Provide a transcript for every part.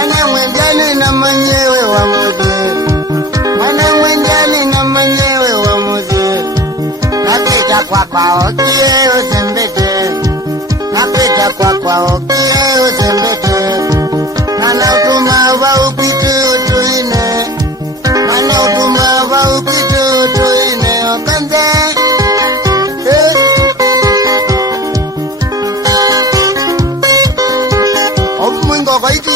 Mwana mwenjani na mwenyewe wa muze, mwana mwenjani na mwenyewe wa muze. Napita kwa okie usembete, napita kwa okie usembete. Mana utuma wa upitu utuine, mana utuma wa upitu utuine okanze. Mwingo kwa iti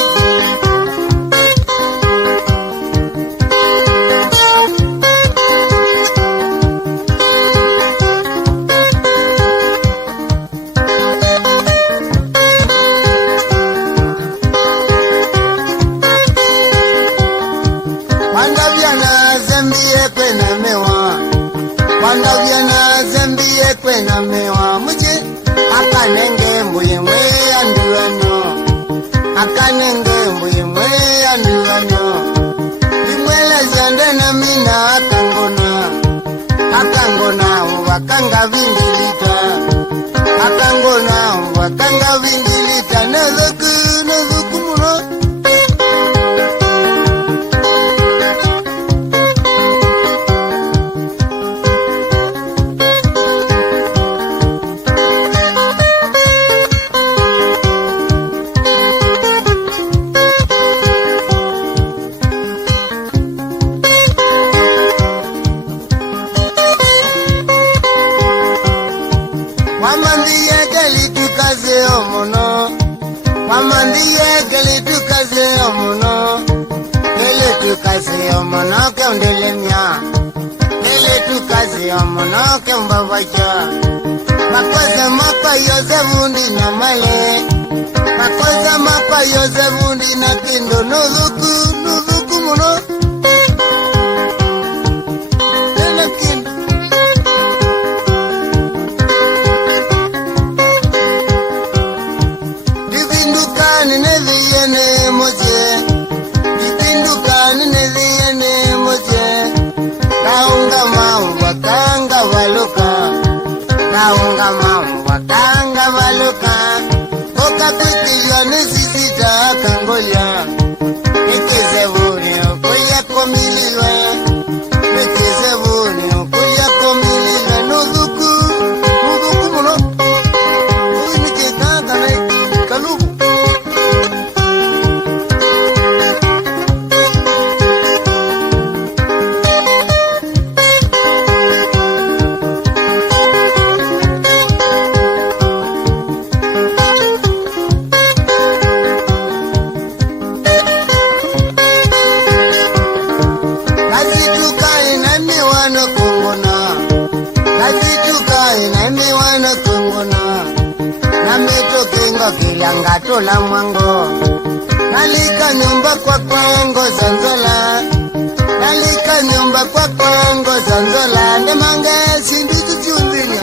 Wandavyana zembie kwena mewa, wandavyana zembie kwena mewa. Muje akanenge mbuye mwe anduano, akanenge mbuye mwe anduano. Imwele zande na mina akangona, akangona wakanga vingilita, akangona wakanga vingilita. Nezuku muno Wamandiye geli tukaze omuno, wamandiye geli tukaze omuno. Geli tukaze omuno ke undelemya, geli tukaze omuno ke mbabacha. Makoze mapa yozevundi na male, makoze mapa yozevundi na kindo. Nuzuku muno tena kindo. Dipindukani neviene moje, dipindukani neviene moje. Kaunga mau wakanga waluka, kaunga mau wakanga waluka. Oka kutilwa nisisita kangolia, nikize vuni ukuya komiliwa, nikize vuni ukuya komiliwa. Nuzuku muno uyu nikitanga na kalubu. Kazituka inami wana kungona, kazituka inami wana kungona. Nameto kingo kilangato la mwango, nalika nyumba kwa kwango zanzola, nalika nyumba kwa kwango zanzola. Ndemange sindizu chunzinya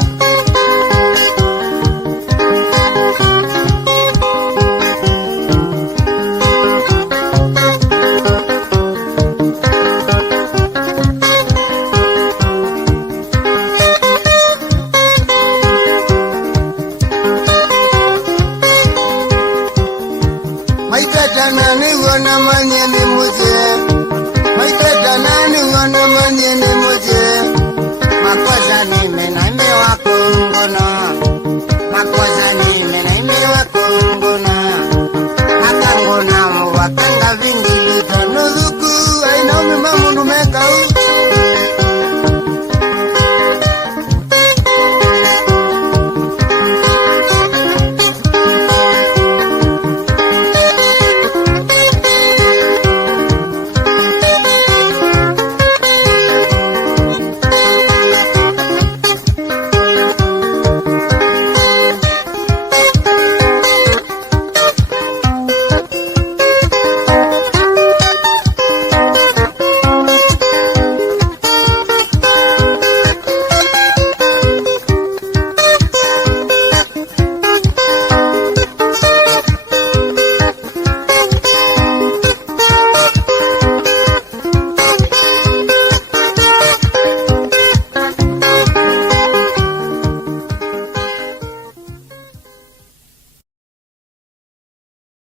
maitata nani wana manyene muje, maitata nani wana manyene muje. Makosa nime na ime wakungona, makosa nime na ime wakungona. Akangona wakanga vingilita. Nuzuku aina ume mamundu mekau.